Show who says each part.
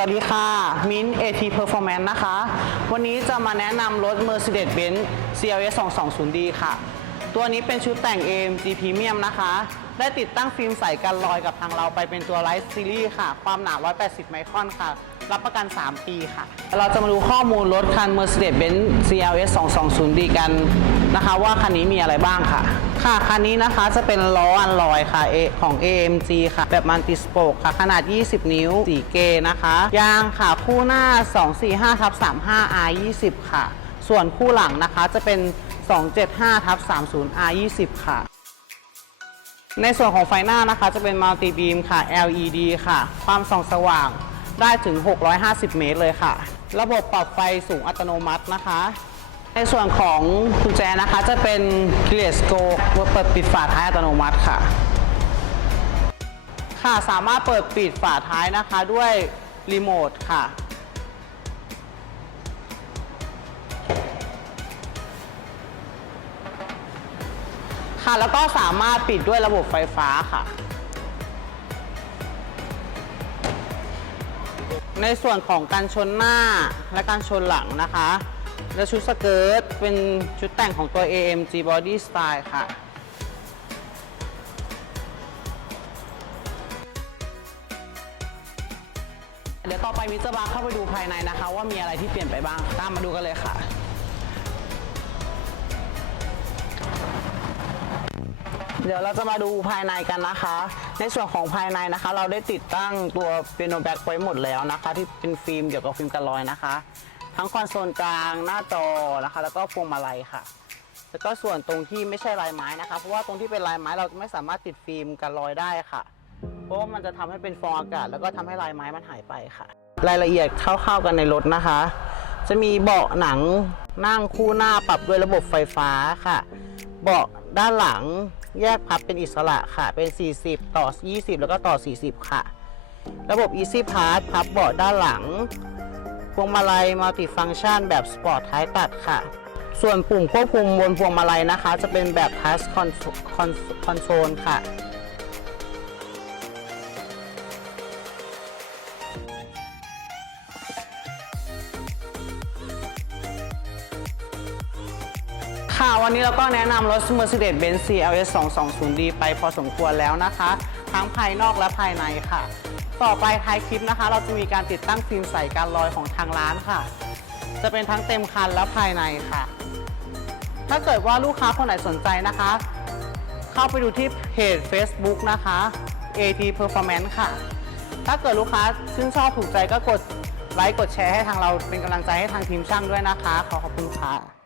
Speaker 1: สวัสดีค่ะ มิ้น AT Performance นะคะ วันนี้จะมาแนะนำรถ Mercedes-Benz CLS 220D ค่ะ ตัวนี้เป็นชุดแต่ง AMG Premium นะคะ ได้ติดตั้งฟิล์มใสกันรอยกับทางเราไปเป็นตัว Light Series ค่ะ ความหนา 180 ไมครอนค่ะ รับประกัน 3 ปีค่ะ เราจะมาดูข้อมูลรถคัน Mercedes-Benz CLS 220D กันนะคะว่าคันนี้มีอะไรบ้างค่ะ ค่ะคันนี้นะคะจะเป็นล้ออันลอยค่ะ A ของ AMG ค่ะ แบบมันติสโปกค่ะ ขนาด 20 นิ้ว4เกนะคะ ยางค่ะคู่หน้า 245ทับ35 R 20ค่ะ ส่วนคู่หลังนะคะจะเป็น 275ทับ30 R 20ค่ะในส่วนของไฟหน้านะคะจะเป็นมัลติบีมค่ะ LED ค่ะ ความส่องสว่าง ได้ถึง 650 เมตรเลยค่ะ ระบบปรับไฟสูงอัตโนมัตินะคะ ในส่วนของกุญแจนะคะจะเป็น Keyless Go เปิดปิดฝาท้ายอัตโนมัติค่ะ ค่ะสามารถเปิดปิดฝาท้ายนะคะด้วยรีโมทค่ะค่ะแล้วก็สามารถปิดด้วยระบบไฟฟ้าค่ะ ในส่วนของการชนหน้าและการชนหลังนะคะ และชุดสเกิร์ตเป็นชุดแต่งของตัว AMG Body Style ค่ะเดี๋ยวต่อไปมิสเตอร์บาร์เข้าไปดูภายในนะคะ ว่ามีอะไรที่เปลี่ยนไปบ้าง ตามมาดูกันเลยค่ะ เดี๋ยวเราจะมาดูภายในกันนะคะ ในส่วนของภายในนะคะ เราได้ติดตั้งตัวเปียโนแบ็กไว้หมดแล้วนะคะ ที่เป็นฟิล์มเกี่ยวกับฟิล์มกันรอยนะคะ ทั้งคอนโซลกลางหน้าจอนะคะ แล้วก็พวงมาลัยค่ะ แล้วก็ส่วนตรงที่ไม่ใช่ลายไม้นะคะ เพราะว่าตรงที่เป็นลายไม้เราไม่สามารถติดฟิล์มกันรอยได้ค่ะ เพราะว่ามันจะทำให้เป็นฟองอากาศ แล้วก็ทำให้ลายไม้มันหายไปค่ะ รายละเอียดคร่าวๆกันในรถนะคะ จะมีเบาะหนังนั่งคู่หน้าปรับด้วยระบบไฟฟ้าค่ะ เบาะด้านหลัง แยกพับเป็นอิสระค่ะ เป็น 40 ต่อ 20 แล้วก็ต่อ 40 ค่ะ ระบบ Easy Pass พับเบาะด้านหลัง พวงมาลัยมัลติฟัง c t ชันแบบสปอร์ตท้ายตัดค่ะ ส่วนปุ่มควบคุมบนพวงมาลัยนะคะ จะเป็นแบบ Touch Console ค่ะ ค่ะวันนี้เราก็แนะนำรถ Mercedes-Benz CLS 220D ไปพอสมควรแล้วนะคะ ทั้งภายนอกและภายในค่ะ ต่อไปท้ายคลิปนะคะ เราจะมีการติดตั้งฟิล์มใสการลอยของทางร้านค่ะ จะเป็นทั้งเต็มคันและภายในค่ะ ถ้าเกิดว่าลูกค้าคนไหนสนใจนะคะ เข้าไปดูที่เพจ Facebook นะคะ AT Performance ค่ะ ถ้าเกิดลูกค้าชื่นชอบถูกใจก็กดไลค์กดแชร์ให้ทางเราเป็นกำลังใจให้ทางทีมช่างด้วยนะคะ ขอขอบคุณค่ะ